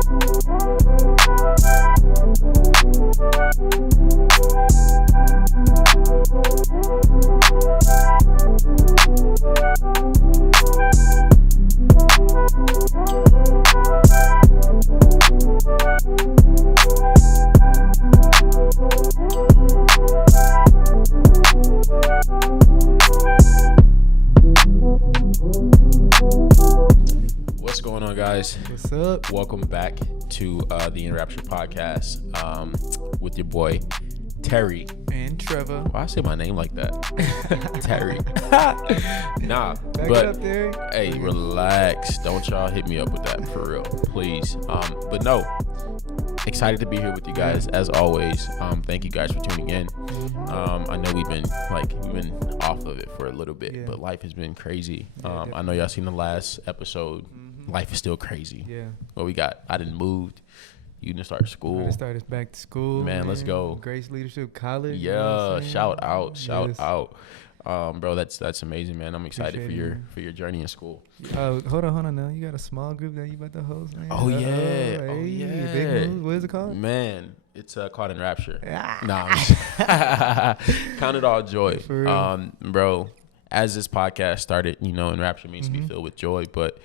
What's going on, guys? What's up? Welcome back to the Enrapture podcast with your boy Terry And Trevor. Why I say my name like that? Terry. Nah, Back but it up, Terry. hey, relax. Don't y'all hit me up with that for real, please. But no, excited to be here with you guys as always. Thank you guys for tuning in. I know we've been off of it for a little bit, but life has been crazy. I know y'all seen the last episode. Life is still crazy. Yeah. What we got? I didn't move. You didn't start school. I started back to school. Man, let's go. Grace Leadership College. Yeah, you know what I'm saying? shout out. Bro, that's amazing, man. I'm excited Appreciate for your journey in school. Hold on now. You got a small group that you about to host, man. Oh yeah. Big moves. What is it called? Man, it's called Enrapture. Ah. Count it all joy. For real. Bro, as this podcast started, Enrapture means to be filled with joy, but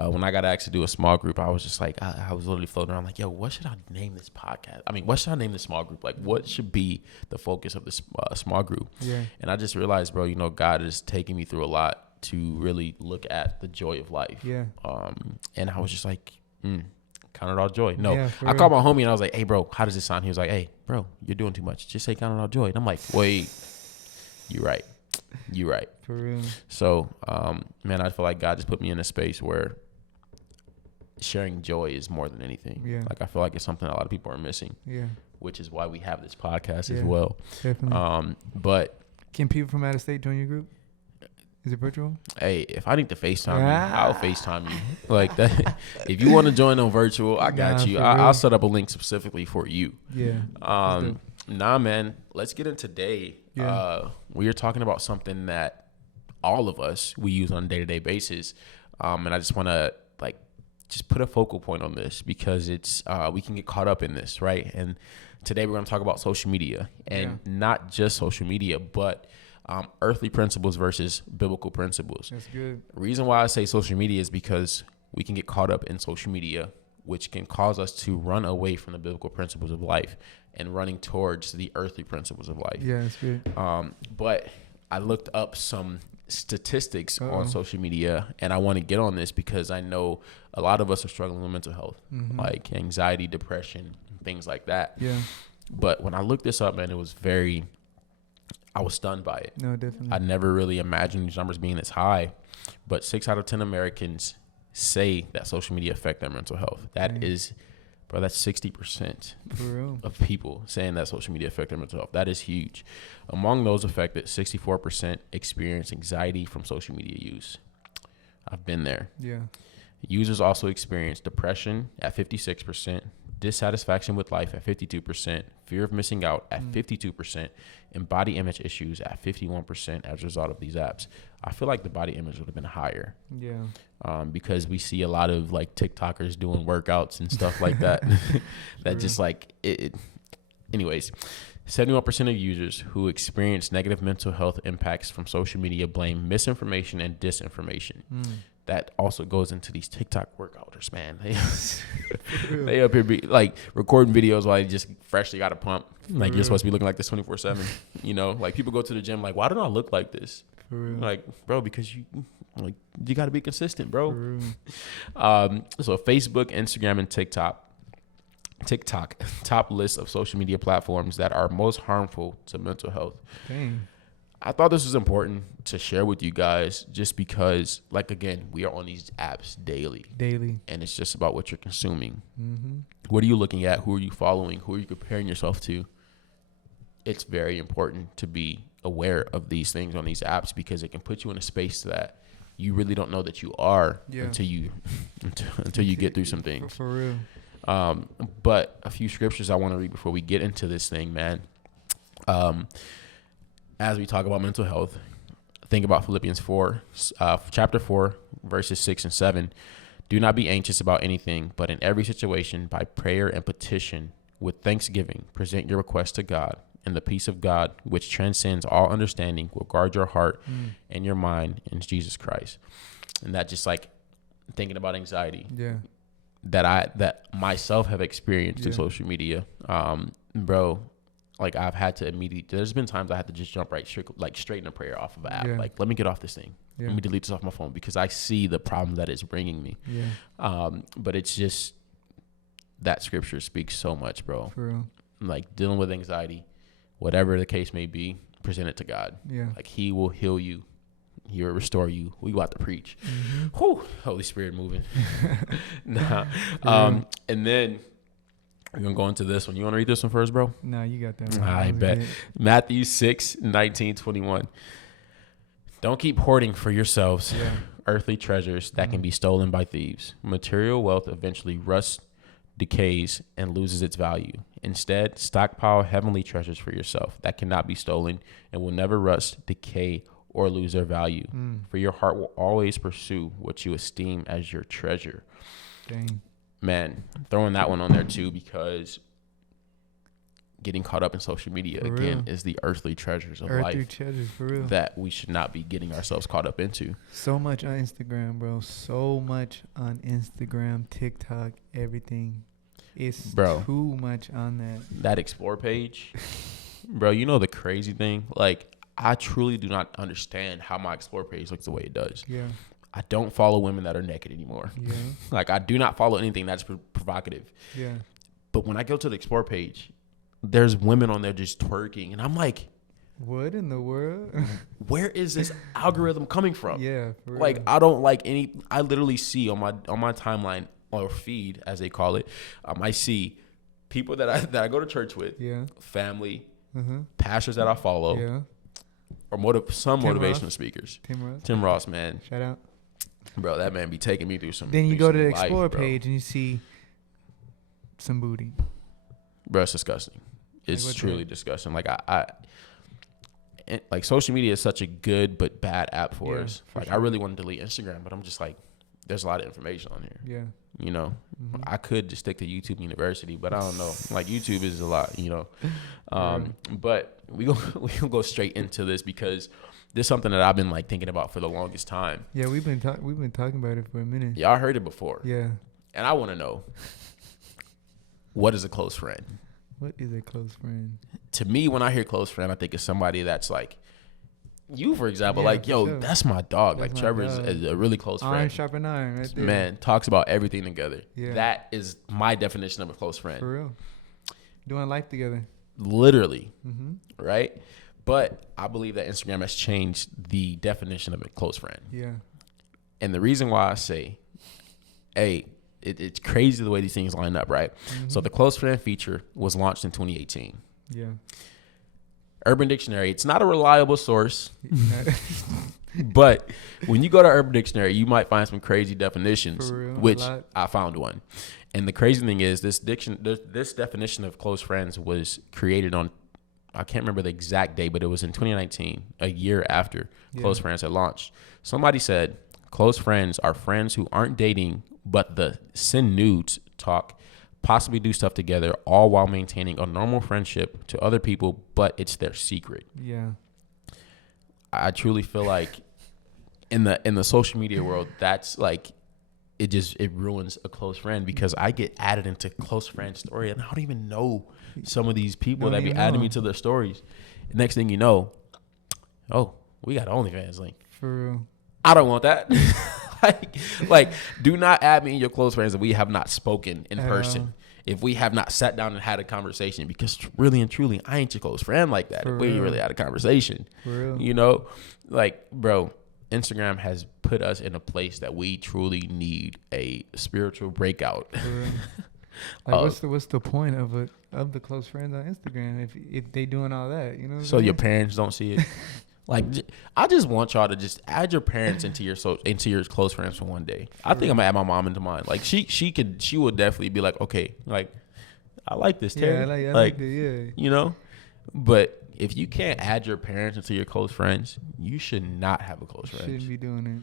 when I got asked to do a small group, I was just like, I was literally floating around like, yo, what should I name this podcast? I mean, what should I name this small group? Like, what should be the focus of this small group? Yeah. And I just realized, bro, God is taking me through a lot to really look at the joy of life. Yeah. And I was just like, count it all joy. No, yeah, I called my homie and I was like, hey, bro, how does this sound? He was like, hey, bro, you're doing too much. Just say count it all joy. And I'm like, wait, you're right. For real. So, man, I feel like God just put me in a space where sharing joy is more than anything. Yeah. Like, I feel like it's something a lot of people are missing. Yeah. Which is why we have this podcast as well. Definitely. But can people from out of state join your group? Is it virtual? Hey, if I need to FaceTime you, I'll FaceTime you. Like that. If you want to join on virtual, I got you. I'll set up a link specifically for you. Yeah. Nah, man. Let's get in today. Yeah. We are talking about something that all of us, we use on a day-to-day basis. And I just want to just put a focal point on this because it's we can get caught up in this, right? And today we're going to talk about social media, and not just social media, but earthly principles versus biblical principles. That's good. The reason why I say social media is because we can get caught up in social media, which can cause us to run away from the biblical principles of life and running towards the earthly principles of life. Yeah, that's good. But I looked up some statistics on social media, and I want to get on this because I know a lot of us are struggling with mental health, like anxiety, depression, things like that. Yeah. But when I looked this up, man, I was stunned by it. No, definitely. I never really imagined these numbers being this high, but 6 out of 10 Americans say that social media affect their mental health. That is, bro, that's 60% of people saying that social media affect their mental health. That is huge. Among those affected, 64% experience anxiety from social media use. I've been there. Yeah. Users also experience depression at 56%, dissatisfaction with life at 52%, fear of missing out at 52%, and body image issues at 51% as a result of these apps. I feel like the body image would have been higher. Yeah. Because we see a lot of like TikTokers doing workouts and stuff like that. That just like it. Anyways, 71% of users who experience negative mental health impacts from social media blame misinformation and disinformation. That also goes into these TikTok workouters, man. They up here be like recording videos while they just freshly got a pump. Like you're supposed to be looking like this 24/7. Like people go to the gym like, why don't I look like this? Like, bro, because you got to be consistent, bro. So Facebook, Instagram, and TikTok top list of social media platforms that are most harmful to mental health. Dang. I thought this was important to share with you guys just because, like, again, we are on these apps daily. And it's just about what you're consuming. What are you looking at? Who are you following? Who are you comparing yourself to? It's very important to be aware of these things on these apps because it can put you in a space that you really don't know that you are until you get through some things. For real. But a few scriptures I want to read before we get into this thing, man. As we talk about mental health, think about Philippians 4, chapter 4, verses 6 and 7. Do not be anxious about anything, but in every situation, by prayer and petition, with thanksgiving, present your request to God, and the peace of God, which transcends all understanding, will guard your heart and your mind in Jesus Christ. And that just like thinking about anxiety that myself have experienced through social media, bro. Like I've had to immediately. There's been times I had to just jump straight into prayer off of an app. Yeah. Like, let me get off this thing. Let me delete this off my phone because I see the problem that it's bringing me. Yeah. But it's just that scripture speaks so much, bro. For real. Like dealing with anxiety, whatever the case may be, present it to God. Yeah. Like He will heal you. He will restore you. We about to preach. Mm-hmm. Whew, Holy Spirit moving. Nah. And then we're going to go into this one. You want to read this one first, bro? Nah, you got that. I bet. Matthew 6:19-21. Don't keep hoarding for yourselves earthly treasures that can be stolen by thieves. Material wealth eventually rusts, decays, and loses its value. Instead, stockpile heavenly treasures for yourself that cannot be stolen and will never rust, decay, or lose their value. For your heart will always pursue what you esteem as your treasure. Dang. Man, throwing that one on there too, because getting caught up in social media For again real. is the earthly treasures of Earthly life treasures, for real. that we should not be getting ourselves caught up into. So much on Instagram, bro. So much on Instagram, TikTok, everything. It's too much on that. That explore page, bro, you know the crazy thing? Like, I truly do not understand how my explore page looks the way it does. Yeah. I don't follow women that are naked anymore. Yeah. Like, I do not follow anything that's provocative. Yeah. But when I go to the explore page, there's women on there just twerking. And I'm like, what in the world? where is this algorithm coming from? Yeah. For real. Like, I don't like any. I literally see on my timeline or feed, as they call it, I see people that I go to church with, family, pastors that I follow, or some motivational speakers. Tim Ross, man. Shout out. Bro, that man be taking me through some. Then you go to the life, Explore bro. page and you see some booty. Bro, it's disgusting. It's Like, truly disgusting. Like like social media is such a good but bad app for us. For Like sure. I really want to delete Instagram, but I'm just like, there's a lot of information on here. Yeah. You know, I could just stick to YouTube University, but I don't know. Like YouTube is a lot, you know. But we gonna go straight into this because this is something that I've been like thinking about for the longest time. Yeah, we've been talking about it for a minute. Y'all heard it before. Yeah. And I want to know, what is a close friend? What is a close friend? To me, when I hear close friend, I think of somebody that's like you, for example. Yeah, like, for yo, sure. that's my dog. That's like my Trevor dog. is a really close Iron friend. sharpen iron right there. Man, talks about everything together. Yeah. That is my definition of a close friend. For real. Doing life together. Literally. Mm-hmm. Right? But I believe that Instagram has changed the definition of a close friend. Yeah. And the reason why I say, it's crazy the way these things line up, right? So the close friend feature was launched in 2018. Yeah. Urban Dictionary, it's not a reliable source, but when you go to Urban Dictionary, you might find some crazy definitions, For real, which I found one. And the crazy thing is this definition of close friends was created on, I can't remember the exact date, but it was in 2019, a year after Close Friends had launched. Somebody said, close friends are friends who aren't dating, but the send nudes, talk, possibly do stuff together, all while maintaining a normal friendship to other people, but it's their secret. Yeah. I truly feel like in the social media world, that's like, it ruins a close friend because I get added into close friend story and I don't even know some of these people that be adding me to their stories. Next thing you know, oh, we got an OnlyFans link. For real. I don't want that. like, do not add me in your close friends if we have not spoken in person. If we have not sat down and had a conversation, because really and truly, I ain't your close friend like that. For if we ain't real. really had a conversation, For real. you know, like, bro, Instagram has put us in a place that we truly need a spiritual breakout. For real. Like, what's the point of the close friends on Instagram if they doing all that, you know? So your parents don't see it. Like, I just want y'all to just add your parents into your close friends for one day. I think I'm gonna add my mom into mine. Like she would definitely be like, okay, like I like this, Terry. Yeah, I like it, yeah. You know, but if you can't add your parents into your close friends, you should not have a close friend. Shouldn't be doing it.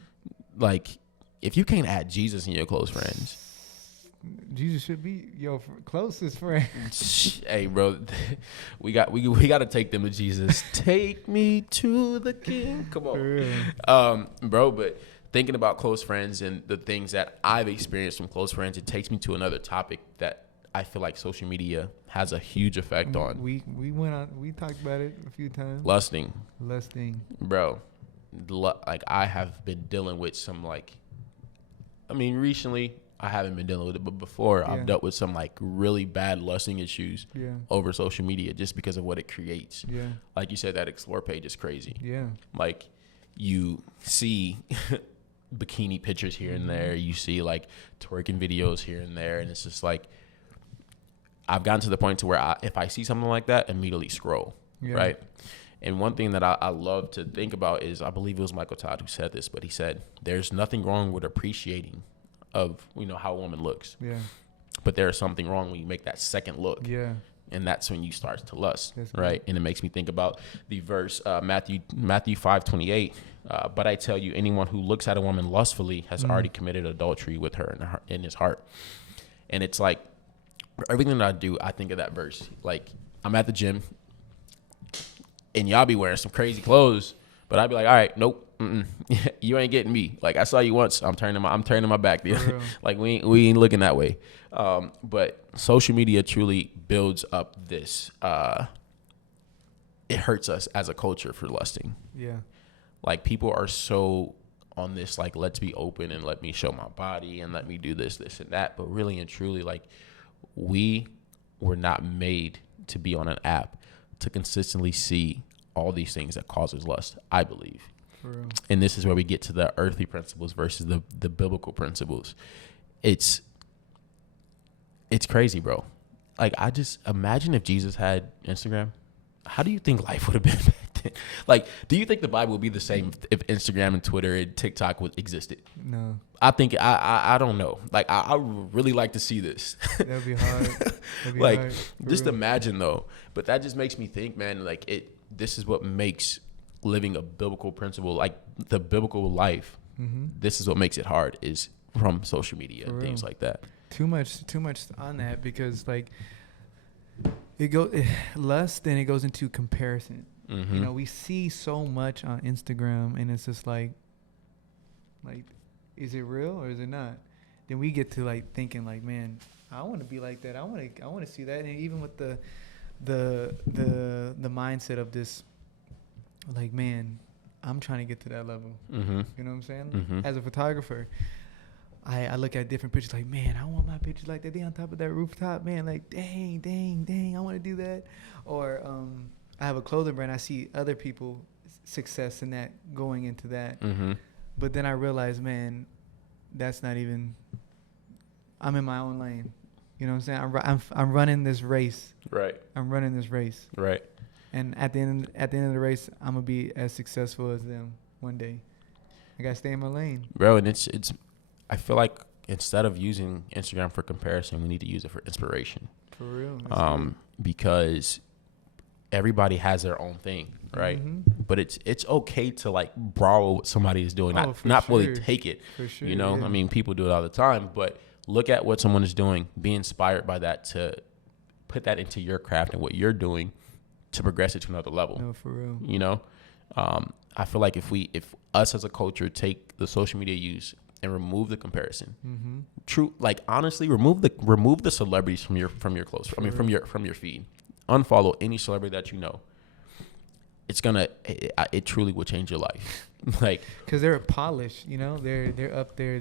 Like, If you can't add Jesus in your close friends, Jesus should be your closest friend. Hey, bro, we got to take them to Jesus. Take me to the King. Come on, bro. But thinking about close friends and the things that I've experienced from close friends, it takes me to another topic that I feel like social media has a huge effect on. We talked about it a few times. Lusting, bro. Like I have been dealing with some recently. I haven't been dealing with it, but before I've dealt with some like really bad lusting issues over social media just because of what it creates. Yeah. Like you said, that explore page is crazy. Yeah. Like you see bikini pictures here and there. You see like twerking videos here and there. And it's just like, I've gotten to the point to where if I see something like that, immediately scroll. Yeah. Right. And one thing that I love to think about is, I believe it was Michael Todd who said this, but he said, there's nothing wrong with appreciating of how a woman looks. Yeah. But there's something wrong when you make that second look. Yeah. And that's when you start to lust. Right. And it makes me think about the verse Matthew 5:28. But I tell you, anyone who looks at a woman lustfully has already committed adultery with her in his heart. And it's like, everything that I do, I think of that verse. Like, I'm at the gym and y'all be wearing some crazy clothes, but I'd be like, all right, nope. You ain't getting me. Like, I saw you once. I'm turning my back. Like, we ain't looking that way. But social media truly builds up this. It hurts us as a culture for lusting. Yeah. Like, people are so on this, like, let's be open and let me show my body and let me do this and that. But really and truly, like, we were not made to be on an app to consistently see all these things that causes lust, I believe. And this is where we get to the earthly principles versus the biblical principles. It's crazy, bro. Like, I just imagine if Jesus had Instagram, how do you think life would have been back then? Like, do you think the Bible would be the same if Instagram and Twitter and TikTok existed? No. I think I don't know. Like, I would really like to see this. That'd be hard. Like, hard. Just imagine though. But that just makes me think, man. Like, this is what makes living a biblical principle, like the biblical life. This is what makes it hard, is from social media and things like that. Too much on that, because like lust, then it goes into comparison. We see so much on Instagram, and it's just like, is it real or is it not? Then we get to like thinking like, man, I want to be like that. I want to see that. And even with the mindset of this, like, man, I'm trying to get to that level. You know what I'm saying? As a photographer, I look at different pictures like, man, I want my pictures like that. They on top of that rooftop, man. Like, dang, I want to do that. Or I have a clothing brand. I see other people success in that, going into that. But then I realize, man, that's not even. I'm in my own lane. You know what I'm saying? I'm running this race. Right. I'm running this race. Right. And at the end of the race, I'm gonna be as successful as them one day. I gotta stay in my lane, bro. And it's. I feel like instead of using Instagram for comparison, we need to use it for inspiration. For real. Because everybody has their own thing, right? But it's okay to like borrow what somebody is doing, not fully take it. For sure. You know, I mean, people do it all the time, but look at what someone is doing, be inspired by that, to put that into your craft and what you're doing to progress it to another level. No, for real. You know, I feel like if us as a culture take the social media use and remove the comparison, like honestly, remove the celebrities from your close. I mean, from your feed. Unfollow any celebrity that you know. It truly will change your life. Like, because they're polished, you know, they're up there.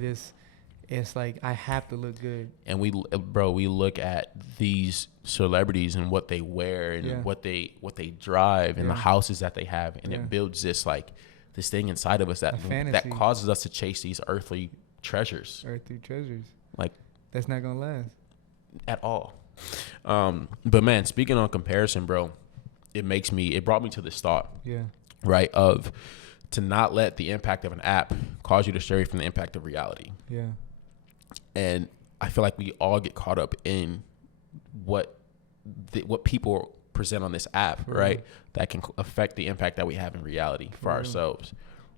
It's like, I have to look good. And we look at these celebrities and what they wear and what they drive and the houses that they have, and it builds this thing inside of us that causes us to chase these earthly treasures. Like, that's not gonna last at all. But man, speaking on comparison, bro, it brought me to this thought. Yeah. Right, of to not let the impact of an app cause you to stray from the impact of reality. Yeah. And I feel like we all get caught up in what people present on this app, right? That can affect the impact that we have in reality for ourselves.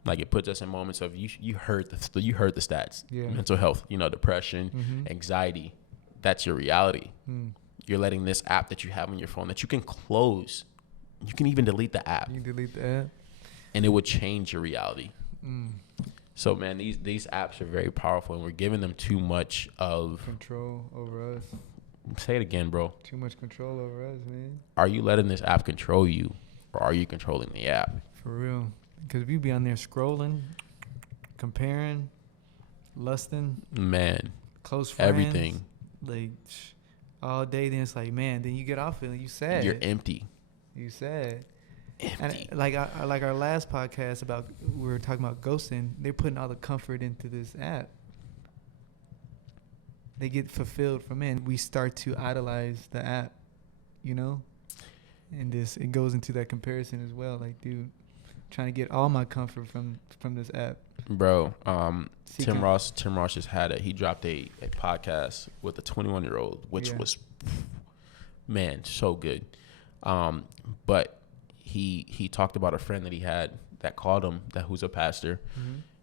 Like it puts us in moments of you heard the stats. Yeah. Mental health, depression, anxiety. That's your reality. You're letting this app that you have on your phone that you can close. You can even delete the app. You can delete the app. And it would change your reality. So, man, these apps are very powerful, and we're giving them too much of control over us. Say it again, bro. Too much control over us, man. Are you letting this app control you, or are you controlling the app? For real. Because if you be on there scrolling, comparing, lusting, man, close friends, everything, like all day, then it's like, man, then you get off feeling you sad. You're empty. You sad. Empty. And like our last podcast about, we were talking about ghosting. They're putting all the comfort into this app. They get fulfilled from it. We start to idolize the app, and it goes into that comparison as well. Like, dude, trying to get all my comfort from this app. Bro, Tim Ross just he dropped a podcast with a 21-year-old, which was, man, so good. But he talked about a friend that he had that called him, who's a pastor.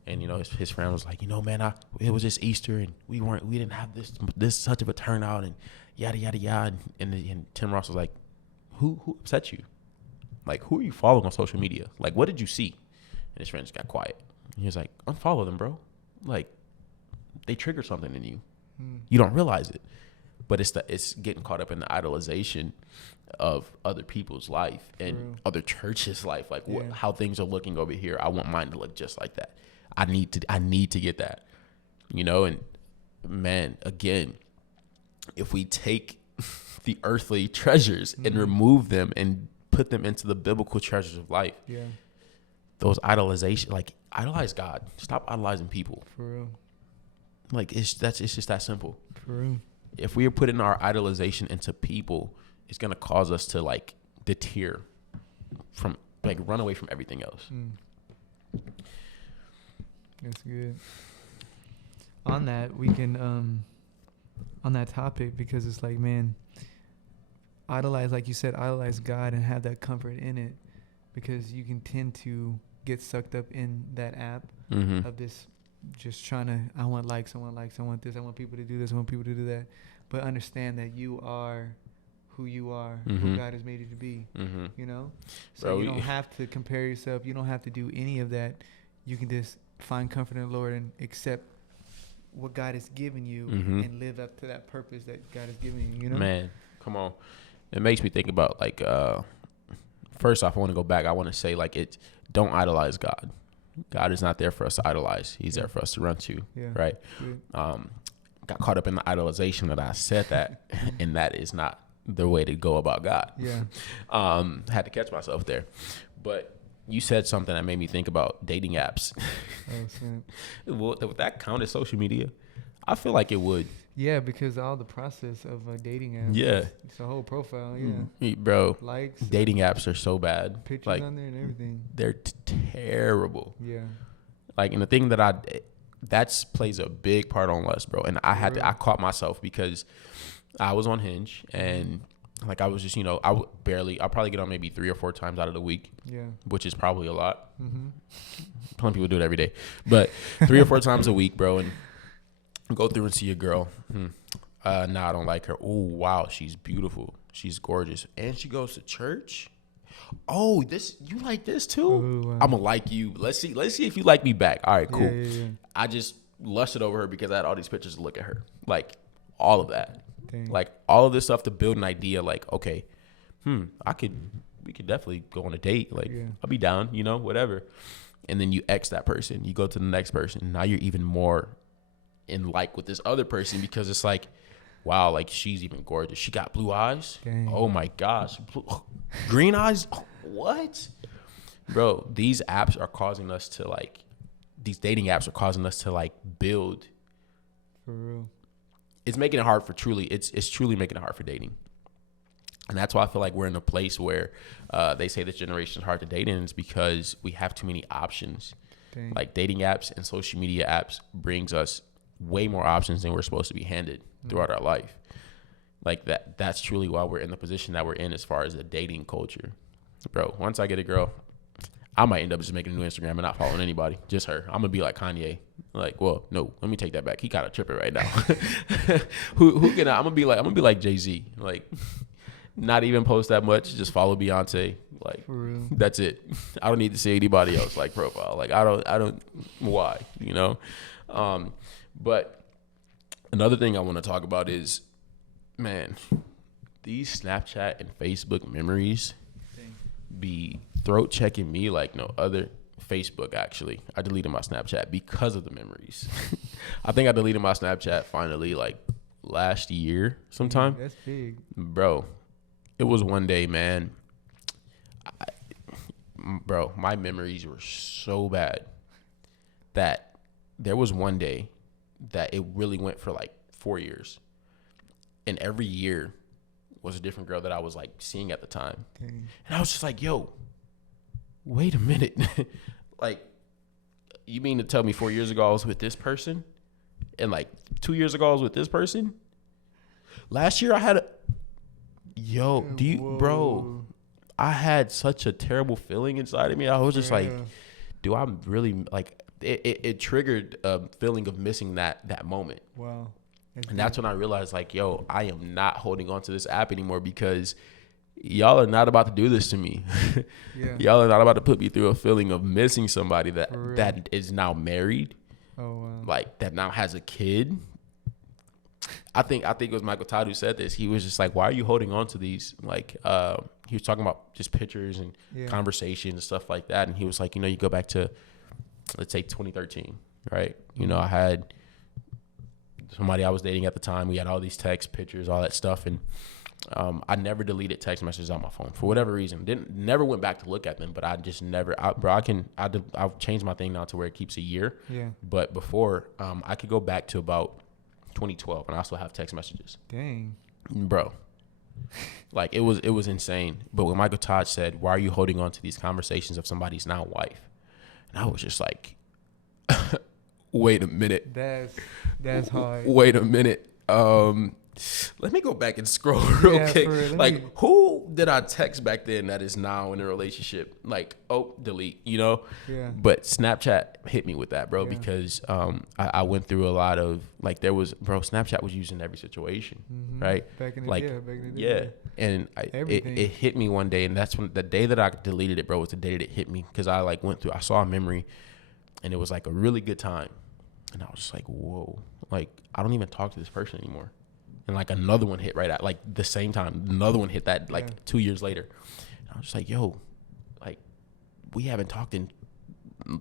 And, his friend was like, man, it was just Easter and we didn't have this such of a turnout and yada, yada, yada. And Tim Ross was like, who upset you? Like, who are you following on social media? Like, what did you see? And his friend just got quiet. And he was like, unfollow them, bro. Like, they trigger something in you. You don't realize it. But it's getting caught up in the idolization of other people's life and other churches' life. Like how things are looking over here. I want mine to look just like that. I need to get that. And man, again, if we take the earthly treasures and remove them and put them into the biblical treasures of life, those idolization, like idolize God. Stop idolizing people. For real. Like it's just that simple. For real. If we are putting our idolization into people, it's going to cause us to like deter from, like, run away from everything else. That's good. On that, we can, on that topic, because it's like, man, idolize, like you said, idolize God and have that comfort in it, because you can tend to get sucked up in that app of this. Just trying to, I want likes, I want this, I want people to do this, I want people to do that. But understand that you are who you are, who God has made you to be, So bro, you don't have to compare yourself. You don't have to do any of that. You can just find comfort in the Lord and accept what God has given you and live up to that purpose that God has given you, Man, come on. It makes me think about, like, first off, I want to go back. I want to say, like, don't idolize God. God is not there for us to idolize. He's there for us to run to, right? Got caught up in the idolization that I said that, and that is not the way to go about God. Had to catch myself there. But you said something that made me think about dating apps. Would that count as social media? I feel like it would. Yeah, because all the process of a dating app. It's a whole profile. Bro, likes. Dating apps are so bad. Pictures like, on there and everything. They're terrible. Like, and the thing that plays a big part on us, bro. And I caught myself because I was on Hinge and like I was just, I'll probably get on maybe 3 or 4 times out of the week. Which is probably a lot. Plenty of people do it every day. But 3 or 4 times a week, bro. And go through and see a girl. I don't like her. Oh, wow, she's beautiful. She's gorgeous. And she goes to church. Oh, you like this too? Ooh, wow. I'm gonna like you. Let's see if you like me back. All right, cool. I just lusted over her because I had all these pictures to look at her. Like, all of that. Dang. Like, all of this stuff to build an idea. Like, okay, we could definitely go on a date. Like, I'll be down, whatever. And then you X that person. You go to the next person. Now you're even more in like with this other person because it's like, wow, like she's even gorgeous. She got blue eyes. Dang. Oh my gosh. Green eyes. What? Bro, these apps are causing us to like, these dating apps are causing us to like build. For real. It's making it hard for it's truly making it hard for dating. And that's why I feel like we're in a place where they say this generation is hard to date in is because we have too many options. Dang. Like dating apps and social media apps brings us way more options than we're supposed to be handed throughout our life. Like that's truly why we're in the position that we're in as far as the dating culture. Bro, once I get a girl, I might end up just making a new Instagram and not following anybody, just her. I'm gonna be like Kanye. Like, well, no, let me take that back. He kind of tripping right now. who can I'm gonna be like Jay-Z. Like, not even post that much. Just follow Beyonce. Like, that's it. I don't need to see anybody else like profile. Like, I don't. Why? You know. But another thing I want to talk about is, man, these Snapchat and Facebook memories be throat checking me like no other. Facebook, actually, I deleted my Snapchat because of the memories. I think I deleted my Snapchat finally like last year sometime. That's big, bro. It was one day, man. Bro, my memories were so bad that there was one day that it really went for like 4 years, and every year was a different girl that I was like seeing at the time. Dang. And I was just like, yo, wait a minute. Like, you mean to tell me 4 years ago I was with this person? And like 2 years ago I was with this person? Last year I had bro, I had such a terrible feeling inside of me. I was just like, do I really, like, it triggered a feeling of missing that moment. Wow. And that's when I realized, like, yo, I am not holding on to this app anymore because y'all are not about to do this to me. Yeah. Y'all are not about to put me through a feeling of missing somebody that is now married. Oh, wow. Like, that now has a kid. I think it was Michael Todd who said this. He was just like, why are you holding on to these? Like, he was talking about just pictures and conversations and stuff like that. And he was like, you know, you go back to, let's say 2013, right? You know, I had somebody I was dating at the time. We had all these texts, pictures, all that stuff. And I never deleted text messages on my phone for whatever reason. Never went back to look at them, but I just never. I've changed my thing now to where it keeps a year. Yeah. But before, I could go back to about 2012, and I still have text messages. Dang, bro. Like, it was insane. But when Michael Todd said, "Why are you holding on to these conversations of somebody's now wife?" and I was just like, "Wait a minute. That's hard. Wait a minute. Let me go back and scroll real quick. Like, who did I text back then that is now in a relationship? Like, oh, delete, you know? Yeah. But Snapchat hit me with that, bro, because I went through a lot of, like, Snapchat was used in every situation, right? Back in the day. Yeah. And it hit me one day, and that's when the day that I deleted it, bro, was the day that it hit me, because I, like, I saw a memory, and it was, like, a really good time. And I was just like, whoa. Like, I don't even talk to this person anymore. And like another one hit right at like the same time. Another one hit that like 2 years later. And I was just like, yo, like, we haven't talked in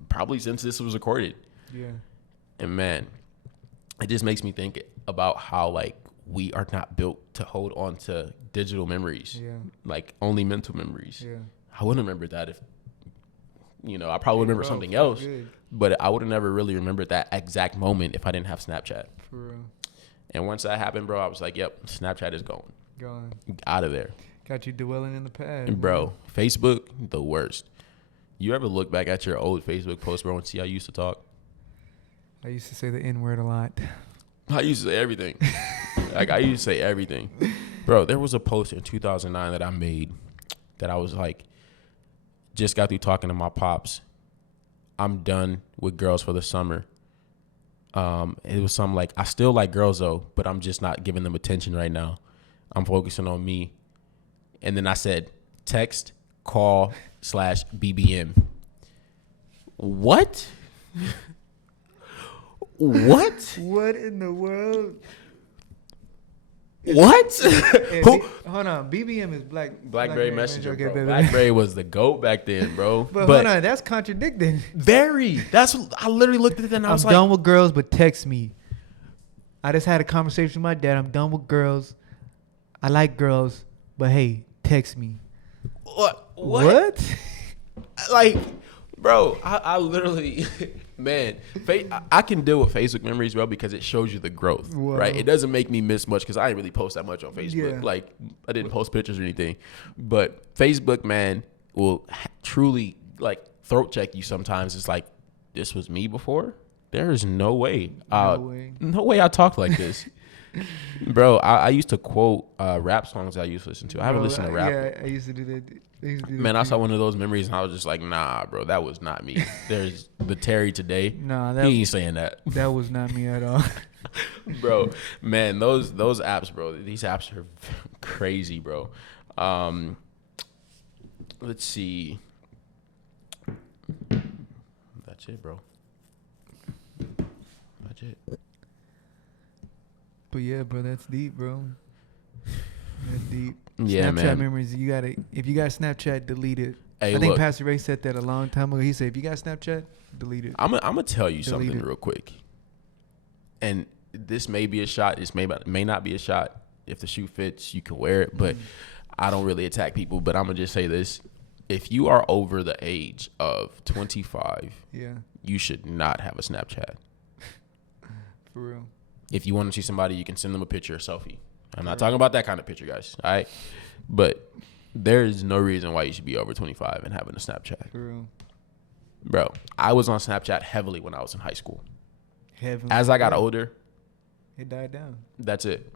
probably since this was recorded. Yeah. And man, it just makes me think about how like we are not built to hold on to digital memories. Yeah. Like only mental memories. Yeah. I wouldn't remember that if, you know, I probably remember something else. Good. But I would have never really remembered that exact moment if I didn't have Snapchat. For real. And once that happened, bro, I was like, yep, Snapchat is gone. Out of there. Got you dwelling in the past. And bro, Facebook, the worst. You ever look back at your old Facebook post, bro, and see how you used to talk? I used to say the N-word a lot. I used to say everything. Like, I used to say everything. Bro, there was a post in 2009 that I made that I was like, just got through talking to my pops. I'm done with girls for the summer. It was something like, I still like girls though, but I'm just not giving them attention right now. I'm focusing on me. And then I said, text, call, /BBM. What? What? What in the world? What? Hold on. BBM is Blackberry Messenger, bro. Blackberry was the GOAT back then, bro. But hold on, that's contradicting. Very. That's what I literally looked at it and I was like, I'm done with girls, but text me. I just had a conversation with my dad. I'm done with girls. I like girls, but hey, text me. What? Like, bro, I literally, man, I can deal with Facebook memories, bro, because it shows you the growth, right? It doesn't make me miss much because I didn't really post that much on Facebook. Yeah. Like, I didn't post pictures or anything. But Facebook, man, will truly, like, throat check you sometimes. It's like, this was me before? There is no way. No way I talk like this. Bro, I used to quote rap songs I used to listen to. I haven't listened to rap. Yeah, I used to do that. Man, I saw one of those memories and I was just like, nah, bro, that was not me. There's the Terry today. Nah, he ain't saying that. That was not me at all. Bro, man, those apps, bro, these apps are crazy, bro. Let's see. That's it, bro. That's it. But yeah, bro, that's deep, bro. That's deep. Yeah, Snapchat man. memories, you gotta. If you got Snapchat, delete it. Hey, I think look, Pastor Ray said that a long time ago. He said, if you got Snapchat, delete it. I'm gonna tell you Delete something it. real quick. And this may be a shot. This may not be a shot. If the shoe fits, you can wear it. But I don't really attack people. But I'm gonna just say this: if you are over the age of 25, Yeah, you should not have a Snapchat. for real. If you want to see somebody, you can send them a picture, a selfie. I'm not talking about that kind of picture, guys. All right, but there is no reason why you should be over 25 and having a Snapchat. For real. Bro, I was on Snapchat heavily when I was in high school. Heaven. As I got older, It died down. that's it.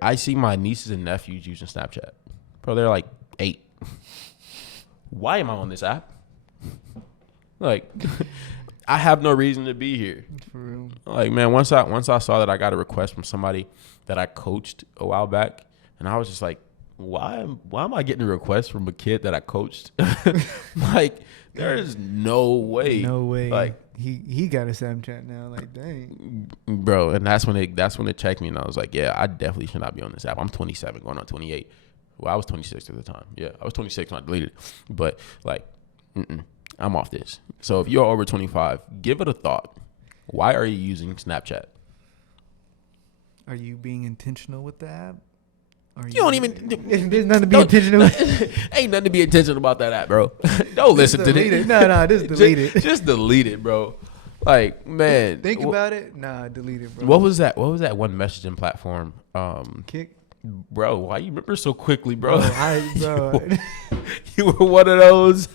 I see my nieces and nephews using Snapchat. Bro, they're like 8. Why am I on this app? Like, I have no reason to be here. For real. Like, man, once I saw that I got a request from somebody that I coached a while back, and I was just like, why am I getting a request from a kid that I coached? Like, there is no way. No way. Like, he got a Snapchat now. Like, dang. bro, and that's when it checked me, and I was like, yeah, I definitely should not be on this app. I'm 27, going on 28. Well, I was 26 at the time. Yeah, I was 26 when I deleted it. But like, I'm off this. So if you're over 25, give it a thought. Why are you using Snapchat? Are you being intentional with the app? Are You don't even. There's nothing to be intentional with. Ain't nothing to be intentional about that app, bro. Don't listen to delete it. it. No, just delete it. Just delete it, bro. Like, man. Think about it. Nah, delete it, bro. What was that? What was that one messaging platform? Kick? Bro, why you remember so quickly, bro? Bro. You were one of those.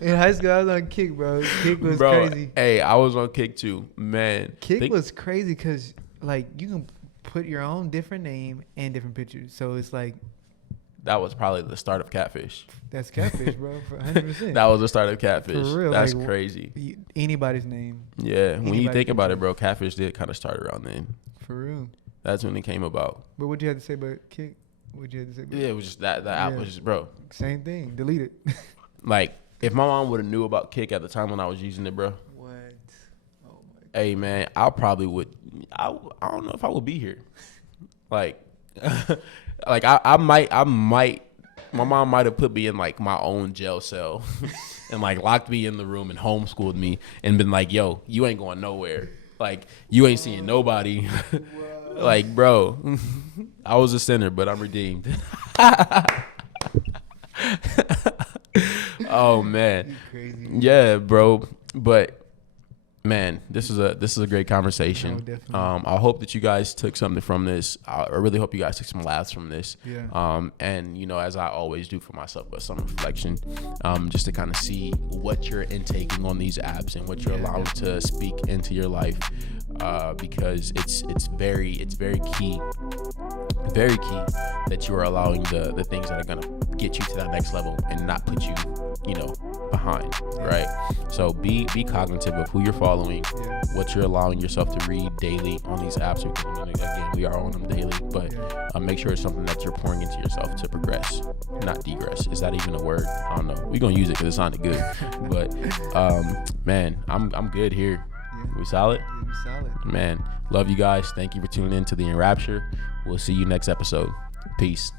In high school, I was on Kick, bro. Kick was crazy. Hey, I was on Kick too, man. Kick was crazy because, like, you can put your own different name and different pictures. So it's like, that was probably the start of Catfish. that's Catfish, bro. For 100%. That was the start of Catfish. For real, That's like, crazy. Anybody's name. Yeah, when you Anybody's think about picture. it, bro, Catfish did kind of start around then. For real. That's when it came about. But what you had to say about Kick? What you had to say about Yeah, it was just that app Yeah. was just, bro. Same thing. Delete it. Like, if my mom would have knew about Kick at the time when I was using it, bro. What? Oh my God. Hey, man, I probably would. I don't know if I would be here. Like, like I might. My mom might have put me in like my own jail cell, and like locked me in the room and homeschooled me and been like, "Yo, you ain't going nowhere. Like, you ain't seeing nobody." Like, bro, I was a sinner, but I'm redeemed. Oh man, Crazy. yeah, bro. But man, this is a great conversation. No, definitely. I hope that you guys took something from this. I really hope you guys took some laughs from this. Yeah. And you know, as I always do for myself, but some reflection, just to kind of see what you're intaking on these apps and what you're allowing to speak into your life, because it's very key that you are allowing the things that are gonna get you to that next level and not put you behind, right? So be cognitive of who you're following, Yeah. what you're allowing yourself to read daily on these apps. Again, we are on them daily, but make sure it's something that you're pouring into yourself to progress, not degress. Is that even a word? I don't know. We're gonna use it because it sounded good. But man, I'm good here. Yeah. We solid? Yeah, we solid. Man, love you guys. Thank you for tuning in to the Enrapture. We'll see you next episode. Peace.